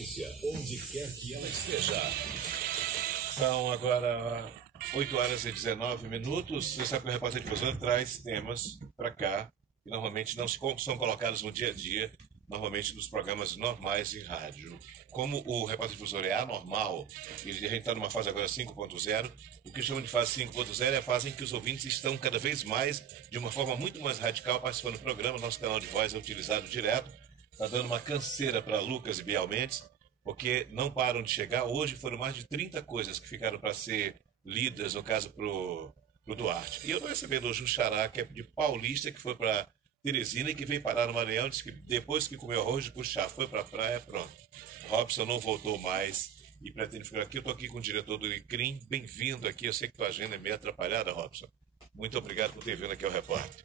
notícia, onde quer que ela esteja. São agora 8 horas e 19 minutos. Você sabe que o Repórter Difusora traz temas para cá que normalmente não são colocados no dia a dia, normalmente nos programas normais de rádio. Como o Repórter Difusora é anormal, e a gente está numa fase agora 5.0, o que chamam de fase 5.0 é a fase em que os ouvintes estão cada vez mais, de uma forma muito mais radical, participando do programa. Nosso canal de voz é utilizado direto. Está dando uma canseira para Lucas e Biel Mendes, porque não param de chegar. Hoje foram mais de 30 coisas que ficaram para ser lidas, no caso, pro Duarte. E eu estou recebendo hoje um xará, que é de Paulista, que foi para Teresina e que veio parar no Maranhão, disse que depois que comeu arroz de puxar, foi para a praia, pronto. Robson não voltou mais e pretende ficar aqui. Eu estou aqui com o diretor do ICRIM. Bem-vindo aqui. Eu sei que tua agenda é meio atrapalhada, Robson. Muito obrigado por ter vindo aqui ao repórter.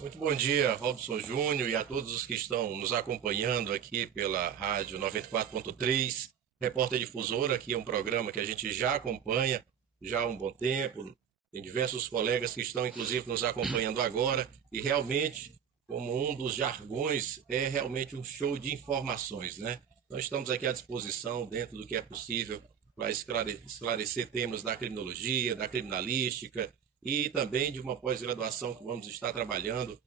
Muito bom dia, Robson Júnior, e a todos os que estão nos acompanhando aqui pela rádio 94.3, Repórter Difusora. Aqui é um programa que a gente já acompanha já há um bom tempo. Tem diversos colegas que estão, inclusive, nos acompanhando agora, e realmente, como um dos jargões, é realmente um show de informações, né? Nós estamos aqui à disposição, dentro do que é possível, para esclarecer temas da criminologia, da criminalística, e também de uma pós-graduação que vamos estar trabalhando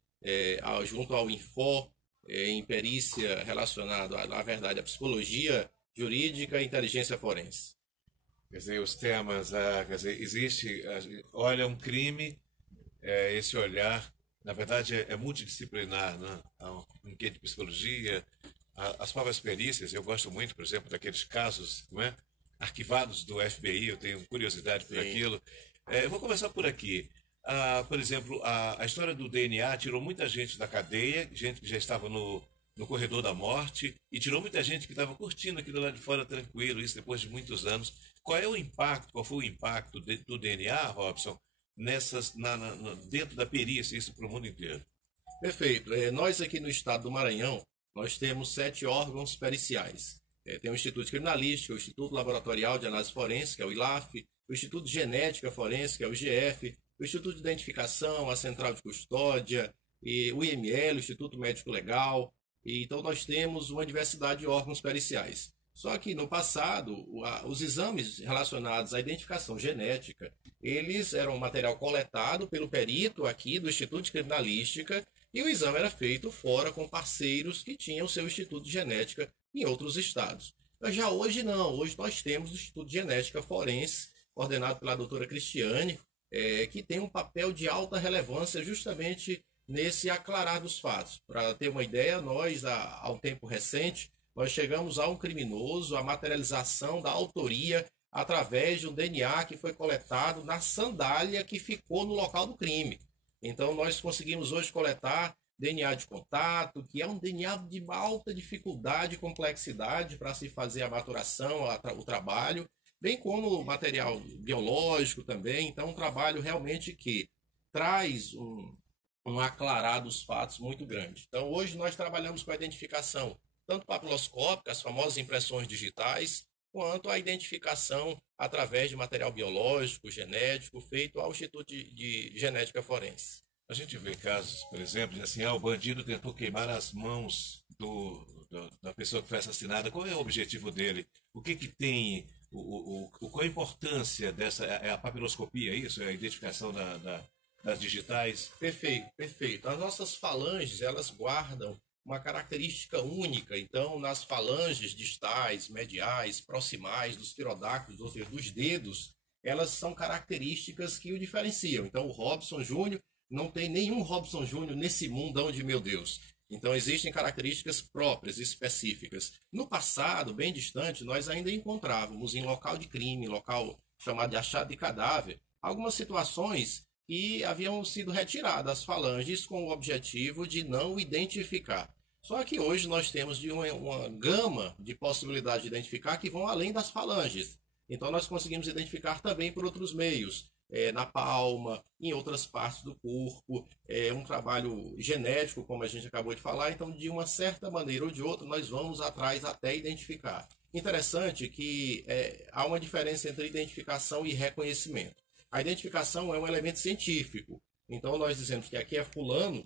junto ao Infor, em perícia relacionada, na verdade, à psicologia jurídica e inteligência forense. Quer dizer, os temas, quer dizer, existe, olha um crime, esse olhar, na verdade, é multidisciplinar, né? Há um quê de psicologia, as próprias perícias. Eu gosto muito, por exemplo, daqueles casos, não é? Arquivados do FBI, eu tenho curiosidade por aquilo. Eu vou começar por aqui. Por exemplo, a história do DNA tirou muita gente da cadeia, gente que já estava no corredor da morte, e tirou muita gente que estava curtindo aquilo lá de fora tranquilo, isso depois de muitos anos. Qual foi o impacto do DNA, Robson, dentro da perícia, isso para o mundo inteiro? Perfeito. Nós aqui no estado do Maranhão, nós temos 7 órgãos periciais. Tem o Instituto Criminalístico, o Instituto Laboratorial de Análise Forense, que é o ILAF, o Instituto de Genética Forense, que é o IGF, o Instituto de Identificação, a Central de Custódia, e o IML, o Instituto Médico Legal. E então nós temos uma diversidade de órgãos periciais. Só que no passado, os exames relacionados à identificação genética, eles eram material coletado pelo perito aqui do Instituto de Criminalística, e o exame era feito fora com parceiros que tinham seu Instituto de Genética em outros estados. Mas já hoje não, hoje nós temos o Instituto de Genética Forense, coordenado pela doutora Cristiane, que tem um papel de alta relevância justamente nesse aclarar dos fatos. Para ter uma ideia, nós, há um tempo recente, nós chegamos a um criminoso, a materialização da autoria através de um DNA que foi coletado na sandália que ficou no local do crime. Então nós conseguimos hoje coletar DNA de contato, que é um DNA de alta dificuldade e complexidade para se fazer a maturação, o trabalho, bem como material biológico também. Então um trabalho realmente que traz um aclarar dos fatos muito grande. Então hoje nós trabalhamos com a identificação tanto papiloscópica, as famosas impressões digitais, quanto a identificação através de material biológico, genético, feito ao Instituto de Genética Forense. A gente vê casos, por exemplo, assim, o bandido tentou queimar as mãos da pessoa que foi assassinada. Qual é o objetivo dele? O que tem, qual a importância dessa, a papiloscopia, isso? É a identificação das digitais? Perfeito, perfeito. As nossas falanges, elas guardam uma característica única. Então, nas falanges distais, mediais, proximais, dos pterodáctilos, ou seja, dos dedos, elas são características que o diferenciam. Então, o Robson Júnior, não tem nenhum Robson Júnior nesse mundão de meu Deus. Então, existem características próprias, específicas. No passado, bem distante, nós ainda encontrávamos em local de crime, local chamado de achado de cadáver, algumas situações que haviam sido retiradas as falanges com o objetivo de não identificar. Só que hoje nós temos uma gama de possibilidades de identificar que vão além das falanges. Então nós conseguimos identificar também por outros meios, na palma, em outras partes do corpo, um trabalho genético, como a gente acabou de falar. Então, de uma certa maneira ou de outra, nós vamos atrás até identificar. Interessante que há uma diferença entre identificação e reconhecimento. A identificação é um elemento científico. Então, nós dizemos que aqui é fulano,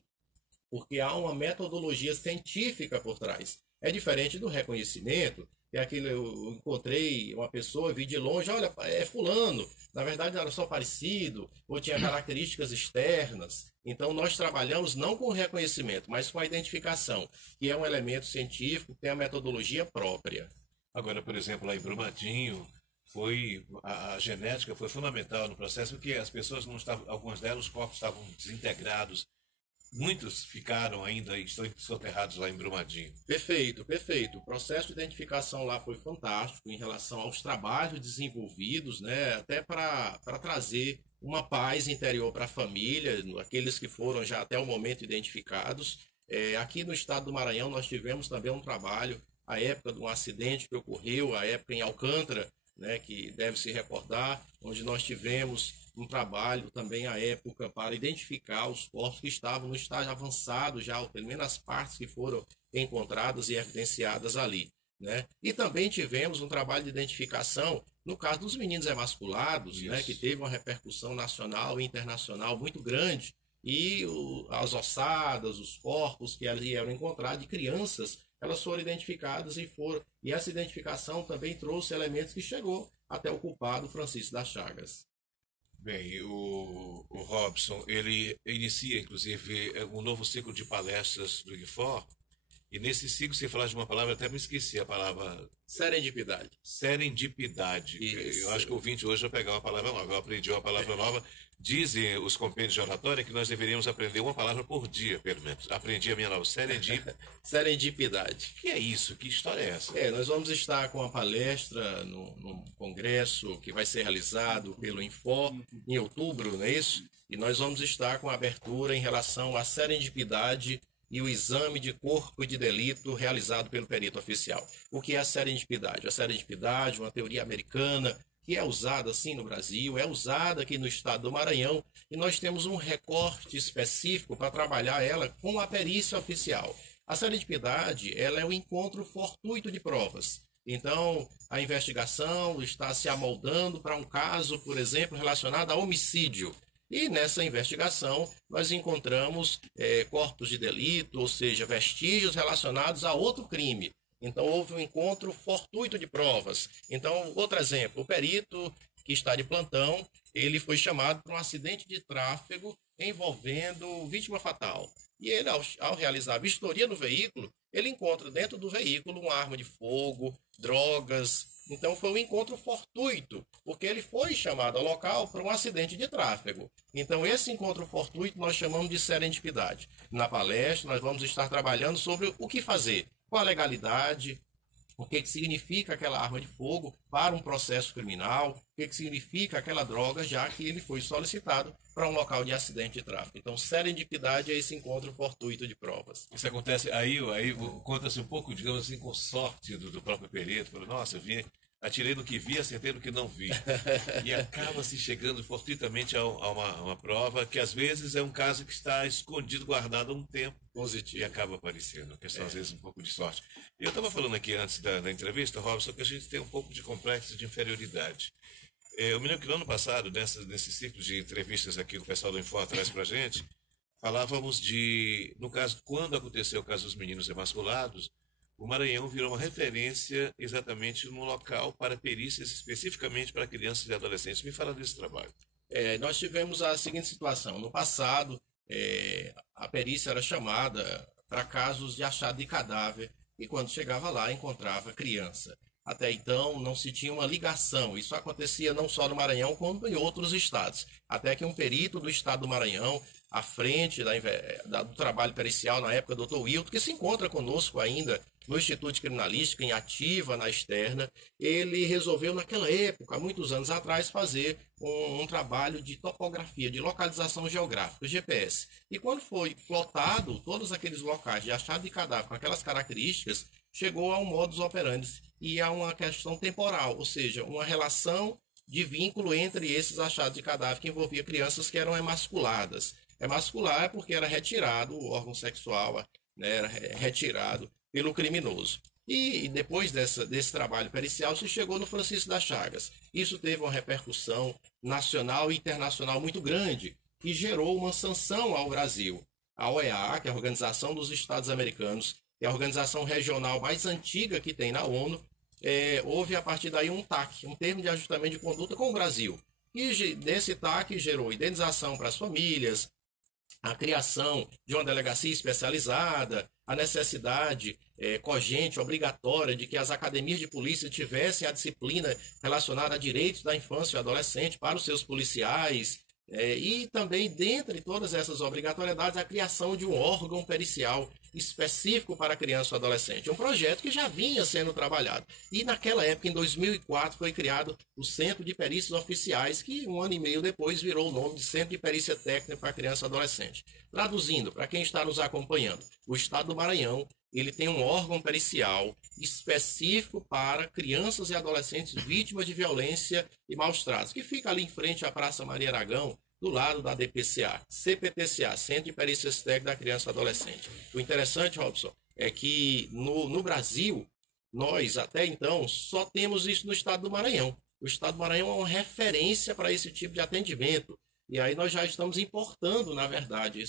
porque há uma metodologia científica por trás. É diferente do reconhecimento, é aquilo, eu encontrei uma pessoa, vi de longe, olha, é fulano, na verdade era só parecido, ou tinha características externas. Então nós trabalhamos não com reconhecimento, mas com a identificação, que é um elemento científico, tem a metodologia própria. Agora, por exemplo, lá em Brumadinho, a genética foi fundamental no processo, porque as pessoas não estavam, algumas delas, os corpos estavam desintegrados. Muitos ficaram ainda, estão soterrados lá em Brumadinho. Perfeito, perfeito. O processo de identificação lá foi fantástico em relação aos trabalhos desenvolvidos, né? Até para trazer uma paz interior para a família, aqueles que foram já até o momento identificados. Aqui no estado do Maranhão nós tivemos também um trabalho, a época de um acidente que ocorreu, a época em Alcântara, né, que deve se recordar, onde nós tivemos um trabalho também à época para identificar os corpos que estavam no estágio avançado já, ou pelo menos as partes que foram encontradas e evidenciadas ali, né? E também tivemos um trabalho de identificação no caso dos meninos emasculados, né, que teve uma repercussão nacional e internacional muito grande, e as ossadas, os corpos que ali eram encontrados de crianças, elas foram identificadas e essa identificação também trouxe elementos que chegou até o culpado Francisco das Chagas. Bem, o Robson, ele inicia, inclusive, um novo ciclo de palestras do IFOR, e nesse ciclo, você falar de uma palavra, até me esqueci a palavra... Serendipidade. Serendipidade. Isso. Eu acho que o ouvinte hoje vai pegar uma palavra nova. Eu aprendi uma palavra nova. Dizem os compêndios de oratória que nós deveríamos aprender uma palavra por dia, pelo menos. Aprendi a minha nova, serendipidade. O que é isso? Que história é essa? Nós vamos estar com uma palestra no congresso que vai ser realizado pelo Infor em outubro, não é isso? E nós vamos estar com a abertura em relação à serendipidade e o exame de corpo de delito realizado pelo perito oficial. O que é a serendipidade? A serendipidade, uma teoria americana, que é usada assim no Brasil, é usada aqui no estado do Maranhão, e nós temos um recorte específico para trabalhar ela com a perícia oficial. A serendipidade, ela é o encontro fortuito de provas. Então, a investigação está se amoldando para um caso, por exemplo, relacionado a homicídio. E nessa investigação, nós encontramos corpos de delito, ou seja, vestígios relacionados a outro crime. Então, houve um encontro fortuito de provas. Então, outro exemplo, o perito que está de plantão, ele foi chamado para um acidente de tráfego envolvendo vítima fatal. E ele, ao realizar a vistoria no veículo, ele encontra dentro do veículo uma arma de fogo, drogas. Então, foi um encontro fortuito, porque ele foi chamado ao local para um acidente de tráfego. Então, esse encontro fortuito nós chamamos de serendipidade. Na palestra, nós vamos estar trabalhando sobre o que fazer, com a legalidade, o que significa aquela arma de fogo para um processo criminal, o que significa aquela droga, já que ele foi solicitado para um local de acidente de tráfego. Então, serendipidade é esse encontro fortuito de provas. Isso acontece, aí conta-se um pouco, digamos assim, com sorte do próprio perito. Nossa, eu atirei no que vi, acertei no que não vi. E acaba se chegando fortuitamente a uma prova que às vezes é um caso que está escondido, guardado há um tempo. Positivo. E acaba aparecendo. Questão, às vezes, um pouco de sorte. Eu estava falando aqui antes da entrevista, Robson, que a gente tem um pouco de complexo de inferioridade. Eu me lembro que no ano passado, nesse ciclo de entrevistas aqui que o pessoal do Infor traz para a gente, falávamos no caso, quando aconteceu o caso dos meninos emasculados, o Maranhão virou uma referência exatamente no local para perícias especificamente para crianças e adolescentes. Me fala desse trabalho. Nós tivemos a seguinte situação. No passado, a perícia era chamada para casos de achado de cadáver e quando chegava lá encontrava criança. Até então não se tinha uma ligação. Isso acontecia não só no Maranhão, como em outros estados. Até que um perito do estado do Maranhão, à frente do trabalho pericial, na época, Dr. Wilton, que se encontra conosco ainda no Instituto de Criminalística, em ativa, na externa, ele resolveu, naquela época, há muitos anos atrás, fazer um trabalho de topografia, de localização geográfica, GPS. E quando foi plotado todos aqueles locais de achado de cadáver com aquelas características, chegou a um modus operandi e a uma questão temporal, ou seja, uma relação de vínculo entre esses achados de cadáver que envolvia crianças que eram emasculadas. Emascular é porque era retirado o órgão sexual, né, era retirado pelo criminoso. E depois desse trabalho pericial, se chegou no Francisco das Chagas. Isso teve uma repercussão nacional e internacional muito grande, que gerou uma sanção ao Brasil. A OEA, que é a Organização dos Estados Americanos, que é a organização regional mais antiga que tem na ONU, houve a partir daí um TAC, um termo de ajustamento de conduta com o Brasil. E desse TAC gerou indenização para as famílias, a criação de uma delegacia especializada, a necessidade cogente, obrigatória, de que as academias de polícia tivessem a disciplina relacionada a direitos da infância e adolescente para os seus policiais, e também, dentre todas essas obrigatoriedades, a criação de um órgão pericial específico para criança e adolescente. Um projeto que já vinha sendo trabalhado. E naquela época, em 2004, foi criado o Centro de Perícias Oficiais, que um ano e meio depois virou o nome de Centro de Perícia Técnica para Criança e Adolescente. Traduzindo, para quem está nos acompanhando, o Estado do Maranhão, ele tem um órgão pericial específico para crianças e adolescentes vítimas de violência e maus tratos, que fica ali em frente à Praça Maria Aragão, do lado da DPCA, CPTCA, Centro de Perícias Técnicas da Criança e Adolescente. O interessante, Robson, é que no Brasil, nós até então só temos isso no estado do Maranhão. O estado do Maranhão é uma referência para esse tipo de atendimento. E aí nós já estamos importando, na verdade,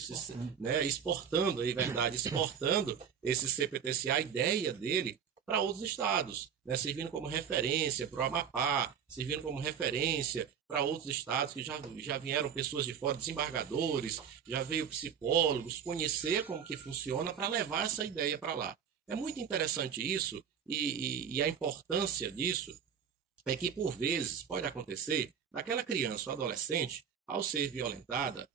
exportando esse CPTCA, a ideia dele, para outros estados, servindo como referência para o Amapá, servindo como referência para outros estados que já vieram pessoas de fora, desembargadores, já veio psicólogos, conhecer como que funciona para levar essa ideia para lá. É muito interessante isso e a importância disso é que, por vezes, pode acontecer, naquela criança ou adolescente, ao ser violentada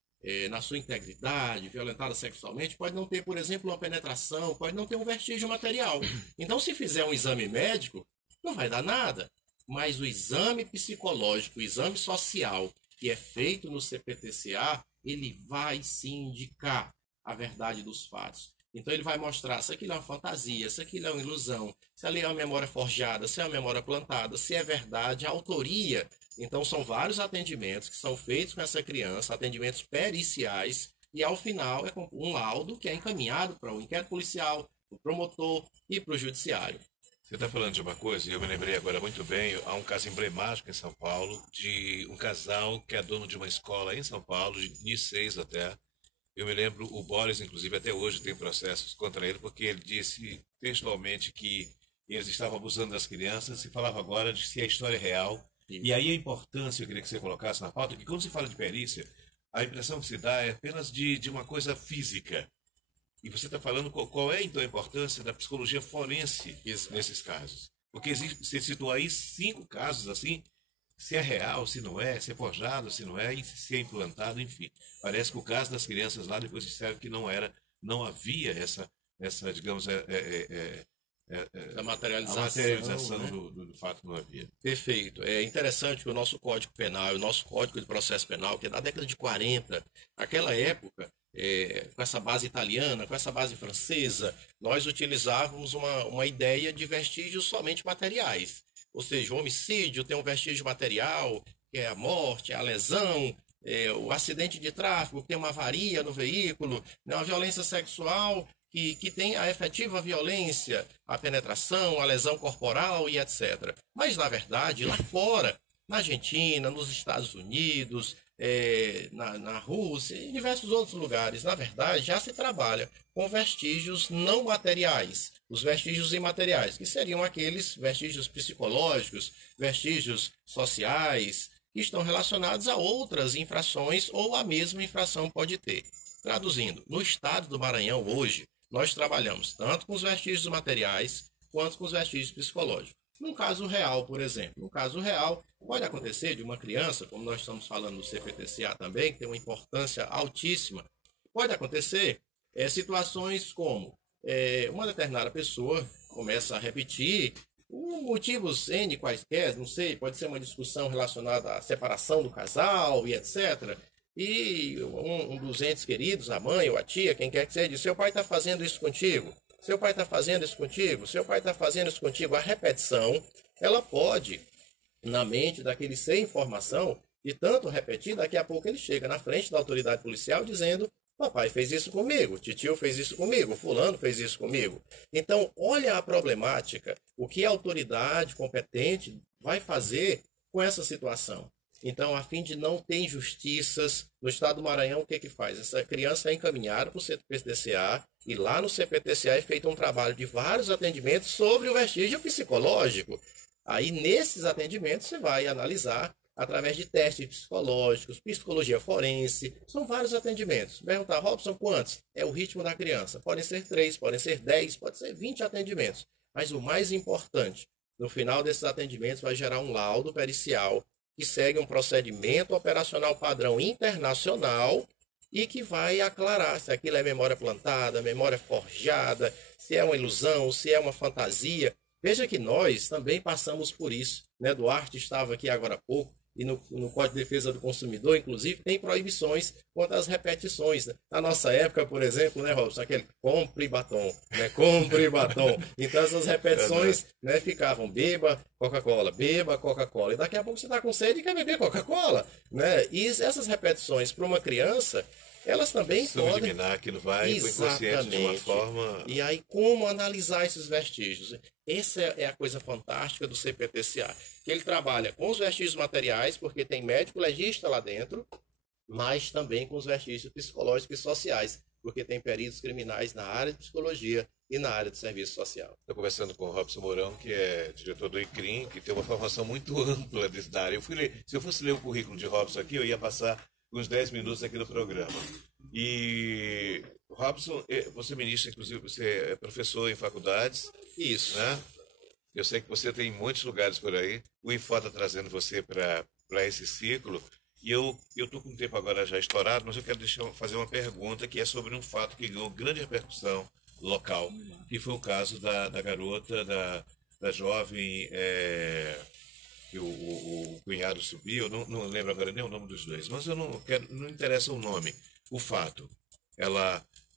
na sua integridade, violentada sexualmente, pode não ter, por exemplo, uma penetração, pode não ter um vestígio material. Então, se fizer um exame médico, não vai dar nada. Mas o exame psicológico, o exame social que é feito no CPTCA, ele vai sim indicar a verdade dos fatos. Então, ele vai mostrar se aquilo é uma fantasia, se aquilo é uma ilusão, se ali é uma memória forjada, se é uma memória plantada, se é verdade, a autoria. Então, são vários atendimentos que são feitos com essa criança, atendimentos periciais, e ao final é um laudo que é encaminhado para o inquérito policial, para o promotor e para o judiciário. Você está falando de uma coisa, e eu me lembrei agora muito bem, há um caso emblemático em São Paulo, de um casal que é dono de uma escola em São Paulo, de 6 até. Eu me lembro, o Boris, inclusive, até hoje tem processos contra ele, porque ele disse textualmente que eles estavam abusando das crianças, e falava agora de se a história é real. E aí a importância, eu queria que você colocasse na pauta, que quando se fala de perícia, a impressão que se dá é apenas de uma coisa física. E você está falando qual é, então, a importância da psicologia forense nesses casos. Porque você citou aí 5 casos assim, se é real, se não é, se é forjado, se não é, e se é implantado, enfim. Parece que o caso das crianças lá, depois disseram que não havia essa digamos, a materialização, né? do fato que não havia. Perfeito. É interessante que o nosso Código Penal, o nosso Código de Processo Penal, que é da década de 40, naquela época, com essa base italiana, com essa base francesa, nós utilizávamos uma ideia de vestígios somente materiais. Ou seja, o homicídio tem um vestígio material, que é a morte, a lesão, o acidente de tráfego, que tem uma avaria no veículo, a violência sexual, que tem a efetiva violência, a penetração, a lesão corporal e etc. Mas, na verdade, lá fora, na Argentina, nos Estados Unidos, na Rússia e em diversos outros lugares, na verdade, já se trabalha com vestígios não materiais, os vestígios imateriais, que seriam aqueles vestígios psicológicos, vestígios sociais, que estão relacionados a outras infrações ou a mesma infração pode ter. Traduzindo, no estado do Maranhão hoje, nós trabalhamos tanto com os vestígios materiais quanto com os vestígios psicológicos. Num caso real, por exemplo, no caso real, pode acontecer de uma criança, como nós estamos falando no CPTCA também, que tem uma importância altíssima, pode acontecer situações como uma determinada pessoa começa a repetir motivos N quaisquer, não sei, pode ser uma discussão relacionada à separação do casal e etc., e um dos entes queridos, a mãe ou a tia, quem quer que seja, diz: seu pai está fazendo isso contigo, seu pai está fazendo isso contigo, seu pai está fazendo isso contigo. A repetição, ela pode, na mente daquele sem informação, de tanto repetir, daqui a pouco ele chega na frente da autoridade policial dizendo: papai fez isso comigo, titio fez isso comigo, fulano fez isso comigo. Então, olha a problemática, o que a autoridade competente vai fazer com essa situação. Então, a fim de não ter injustiças, no estado do Maranhão, o que que faz? Essa criança é encaminhada para o CPTCA e lá no CPTCA é feito um trabalho de vários atendimentos sobre o vestígio psicológico. Aí, nesses atendimentos, você vai analisar através de testes psicológicos, psicologia forense, são vários atendimentos. Perguntar, Robson, quantos? É o ritmo da criança. Podem ser 3, podem ser 10, pode ser 20 atendimentos. Mas o mais importante, no final desses atendimentos vai gerar um laudo pericial que segue um procedimento operacional padrão internacional e que vai aclarar se aquilo é memória plantada, memória forjada, se é uma ilusão, se é uma fantasia. Veja que nós também passamos por isso, né? Duarte estava aqui agora há pouco, e no Código de Defesa do Consumidor, inclusive, tem proibições quanto às repetições. Né? Na nossa época, por exemplo, né, Robson, aquele compre batom, né? Compre batom. Então essas repetições, né, ficavam beba Coca-Cola, beba Coca-Cola. E daqui a pouco você está com sede e quer beber Coca-Cola. Né? E essas repetições para uma criança, elas também podem... Subliminar, aquilo vai para o inconsciente de uma forma... E aí, como analisar esses vestígios? Essa é a coisa fantástica do CPTCA, que ele trabalha com os vestígios materiais, porque tem médico legista lá dentro, mas também com os vestígios psicológicos e sociais, porque tem peritos criminais na área de psicologia e na área de serviço social. Estou conversando com o Robson Mourão, que é diretor do ICRIM, que tem uma formação muito ampla da área. Se eu fosse ler o currículo de Robson aqui, eu ia passar uns 10 minutos aqui no programa. E, Robson, você ministra, inclusive, você é professor em faculdades. Isso. Né? Eu sei que você tem muitos lugares por aí. O Info está trazendo você para esse ciclo. E eu estou com o tempo agora já estourado, mas eu quero fazer uma pergunta que é sobre um fato que ganhou grande repercussão local, que foi o caso da garota, da jovem, que o cunhado subiu. Eu não lembro agora nem o nome dos dois, mas eu não interessa o nome. O fato,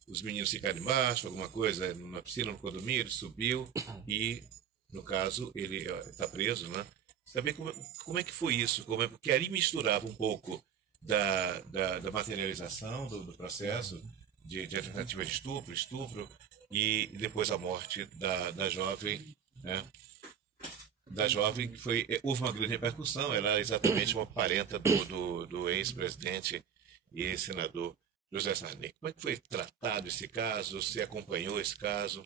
os meninos ficaram embaixo, alguma coisa, na piscina, no condomínio, ele subiu e, no caso, ele está preso, né? Saber como é que foi isso, porque ali misturava um pouco da materialização do processo de tentativa de estupro, e depois a morte da jovem, né? Da jovem, que houve uma grande repercussão, ela era exatamente uma parenta do ex-presidente e ex-senador José Sarney. Como é que foi tratado esse caso? Você acompanhou esse caso?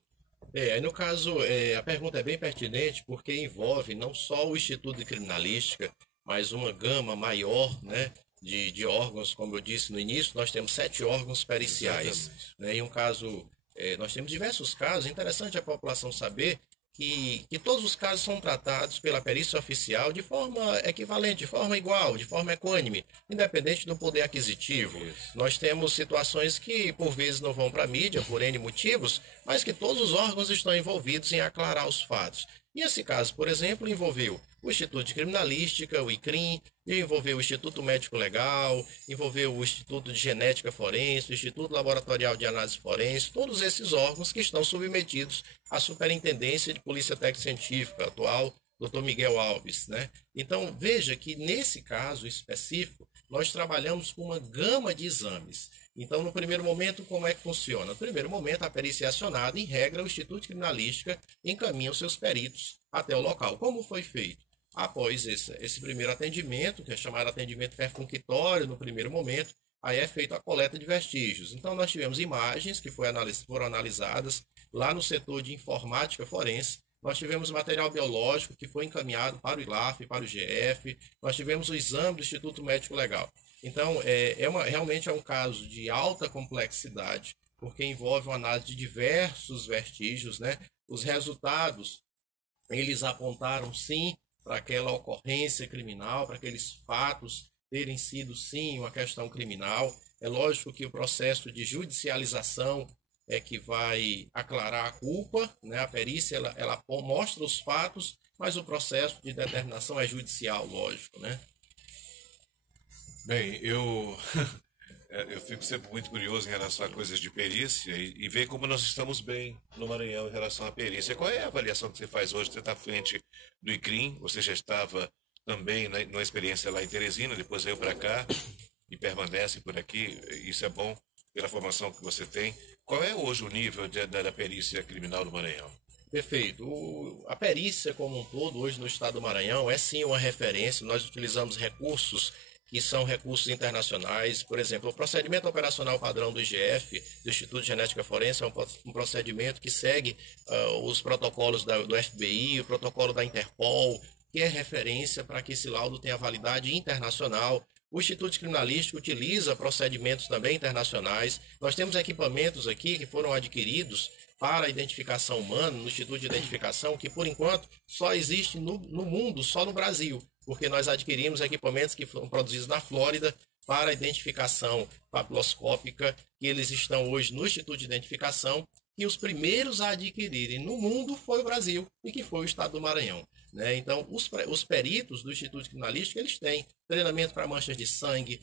Aí no caso, a pergunta é bem pertinente porque envolve não só o Instituto de Criminalística, mas uma gama maior, né, de órgãos. Como eu disse no início, nós temos 7 órgãos periciais. Né, em um caso, nós temos diversos casos. É interessante a população saber que todos os casos são tratados pela perícia oficial de forma equivalente, de forma igual, de forma equânime, independente do poder aquisitivo. Isso. Nós temos situações que, por vezes, não vão para a mídia, por N motivos, mas que todos os órgãos estão envolvidos em aclarar os fatos. E esse caso, por exemplo, envolveu o Instituto de Criminalística, o ICRIM, envolveu o Instituto Médico Legal, envolveu o Instituto de Genética Forense, o Instituto Laboratorial de Análise Forense, todos esses órgãos que estão submetidos à Superintendência de Polícia Técnico-Científica, atual Dr. Miguel Alves. Né? Então, veja que nesse caso específico, nós trabalhamos com uma gama de exames. Então, no primeiro momento, como é que funciona? No primeiro momento, a perícia é acionada, em regra, o Instituto de Criminalística encaminha os seus peritos até o local. Como foi feito? Após esse primeiro atendimento, que é chamado atendimento perfunctório no primeiro momento, aí é feita a coleta de vestígios. Então, nós tivemos imagens que foram analisadas lá no setor de informática forense. Nós tivemos material biológico que foi encaminhado para o ILAF, para o GF. Nós tivemos o exame do Instituto Médico Legal. Então, realmente é um caso de alta complexidade, porque envolve uma análise de diversos vestígios, né? Os resultados, eles apontaram, sim, para aquela ocorrência criminal, para aqueles fatos terem sido, sim, uma questão criminal. É lógico que o processo de judicialização é que vai aclarar a culpa, né? A perícia, ela mostra os fatos, mas o processo de determinação é judicial, lógico, né? Bem, eu fico sempre muito curioso em relação a coisas de perícia e ver como nós estamos bem no Maranhão em relação à perícia. Qual é a avaliação que você faz hoje? Você está à frente do ICRIM, você já estava também numa experiência lá em Teresina, depois veio para cá e permanece por aqui. Isso é bom pela formação que você tem. Qual é hoje o nível da perícia criminal do Maranhão? Perfeito. A perícia como um todo, hoje no estado do Maranhão, é sim uma referência. Nós utilizamos recursos que são recursos internacionais. Por exemplo, o procedimento operacional padrão do IGF, do Instituto de Genética Forense, é um procedimento que segue os protocolos do FBI, o protocolo da Interpol, que é referência para que esse laudo tenha validade internacional. O Instituto Criminalístico utiliza procedimentos também internacionais. Nós temos equipamentos aqui que foram adquiridos para a identificação humana, no Instituto de Identificação, que por enquanto só existe no mundo, só no Brasil, porque nós adquirimos equipamentos que foram produzidos na Flórida para a identificação papiloscópica, que eles estão hoje no Instituto de Identificação, e os primeiros a adquirirem no mundo foi o Brasil e que foi o estado do Maranhão. Né? Então, os peritos do Instituto Criminalístico, eles têm treinamento para manchas de sangue,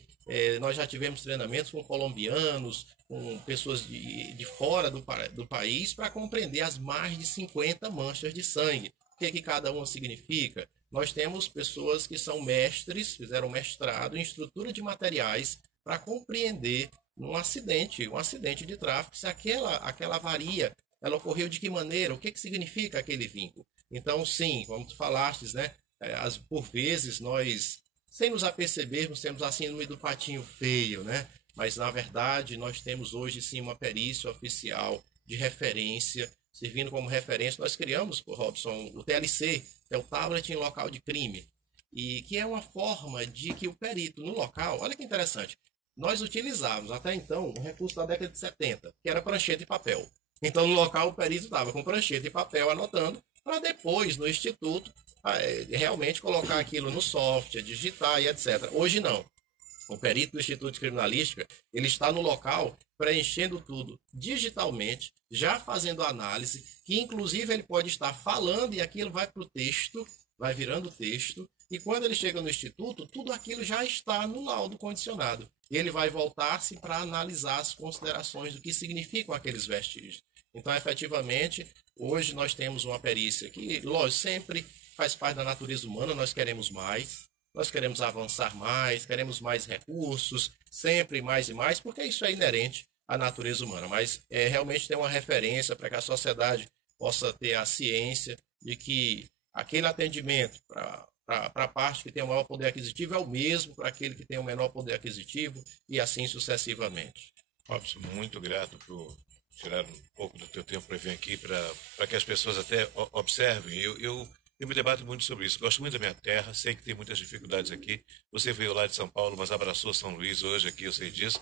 nós já tivemos treinamentos com colombianos, com pessoas de fora do país, para compreender as mais de 50 manchas de sangue. O que cada uma significa? Nós temos pessoas que são mestres, fizeram mestrado em estrutura de materiais para compreender um acidente de tráfego, se aquela avaria, ela ocorreu de que maneira, o que significa aquele vínculo. Então, sim, como tu falastes, né? Por vezes nós, sem nos apercebermos, temos a síndrome do patinho feio, né? Mas, na verdade, nós temos hoje, sim, uma perícia oficial de referência, servindo como referência. Nós criamos, Robson, o TLC, que é o Tablet em Local de Crime, e que é uma forma de que o perito no local, olha que interessante, nós utilizávamos até então um recurso da década de 70, que era prancheta e papel. Então, no local, o perito estava com prancheta e papel anotando, para depois, no instituto, realmente colocar aquilo no software, digitar e etc. Hoje não. O perito do Instituto de Criminalística, ele está no local preenchendo tudo digitalmente, já fazendo análise, que inclusive ele pode estar falando e aquilo vai para o texto, vai virando texto, e quando ele chega no instituto, tudo aquilo já está no laudo condicionado. Ele vai voltar-se para analisar as considerações do que significam aqueles vestígios. Então, efetivamente, hoje nós temos uma perícia que, lógico, sempre faz parte da natureza humana, nós queremos mais, nós queremos avançar mais, queremos mais recursos, sempre mais e mais, porque isso é inerente à natureza humana. Mas realmente tem uma referência para que a sociedade possa ter a ciência de que aquele atendimento para a parte que tem o maior poder aquisitivo é o mesmo para aquele que tem o menor poder aquisitivo e assim sucessivamente. Robson, muito grato por tirar um pouco do teu tempo para vir aqui, para que as pessoas até observem. Eu me debato muito sobre isso. Gosto muito da minha terra, sei que tem muitas dificuldades aqui. Você veio lá de São Paulo, mas abraçou São Luís hoje aqui, eu sei disso.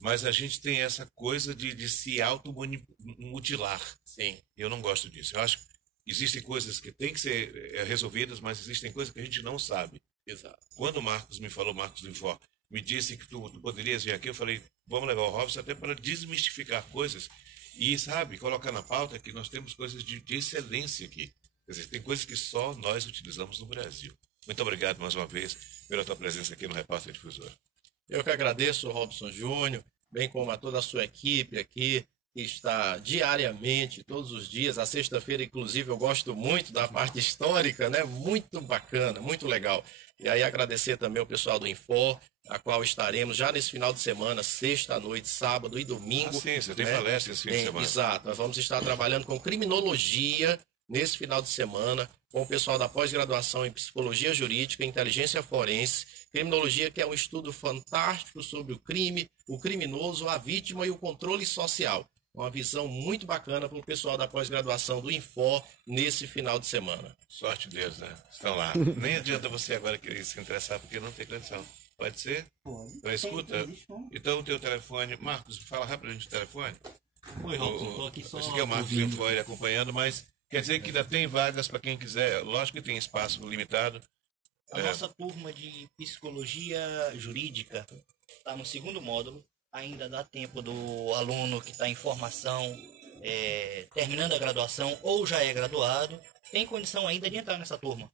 Mas a gente tem essa coisa de se automutilar. Sim. Eu não gosto disso. Eu acho que existem coisas que têm que ser resolvidas, mas existem coisas que a gente não sabe. Exato. Quando o Marcos me falou, Marcos do Infor, me disse que tu poderias vir aqui, eu falei, vamos levar o Robson até para desmistificar coisas e, sabe, colocar na pauta que nós temos coisas de excelência aqui. Quer dizer, tem coisas que só nós utilizamos no Brasil. Muito obrigado mais uma vez pela tua presença aqui no Repórter Difusor. Eu que agradeço, Robson Júnior, bem como a toda a sua equipe aqui, que está diariamente, todos os dias. A sexta-feira, inclusive, eu gosto muito da parte histórica, né? Muito bacana, muito legal. E aí agradecer também ao pessoal do Infor, a qual estaremos já nesse final de semana, sexta-noite, sábado e domingo. Sim, você tem palestra esse fim de semana. Exato, nós vamos estar trabalhando com criminologia nesse final de semana, com o pessoal da pós-graduação em Psicologia Jurídica e Inteligência Forense. Criminologia, que é um estudo fantástico sobre o crime, o criminoso, a vítima e o controle social. Uma visão muito bacana para o pessoal da pós-graduação do Infor nesse final de semana. Sorte deles, né? Estão lá. Nem adianta você agora querer se interessar, porque não tem condição. Pode ser? Pode. Então escuta. Então o teu telefone... Marcos, fala rapidamente o telefone. Oi, Robson, estou aqui só... Esse aqui é o Marcos Infor acompanhando, mas quer dizer que ainda tem vagas para quem quiser. Lógico que tem espaço limitado. A nossa turma de Psicologia Jurídica está no segundo módulo. Ainda dá tempo do aluno que está em formação, terminando a graduação ou já é graduado, tem condição ainda de entrar nessa turma.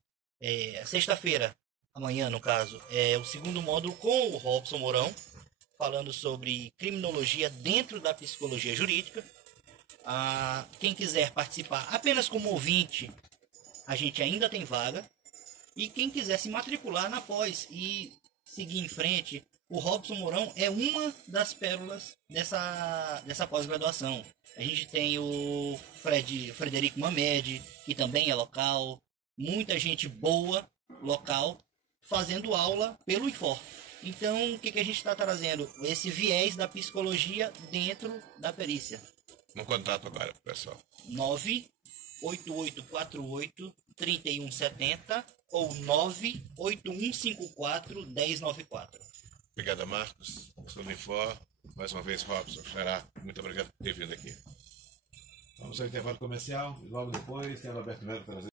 Sexta-feira, amanhã no caso, é o segundo módulo com o Robson Mourão, falando sobre criminologia dentro da psicologia jurídica. Quem quiser participar apenas como ouvinte, a gente ainda tem vaga. E quem quiser se matricular na pós e seguir em frente o Robson Mourão é uma das pérolas dessa pós-graduação. A gente tem o Frederico Mamed, que também é local, muita gente boa local, fazendo aula pelo IFOR. Então, o que a gente está trazendo? Esse viés da psicologia dentro da perícia. No contato agora, pessoal. 98848-3170 ou 98154-1094. Obrigado, Marcos. Sou do Infor. Mais uma vez, Robson. Xará, muito obrigado por ter vindo aqui. Vamos ao intervalo comercial e logo depois tem o Alberto Melo trazendo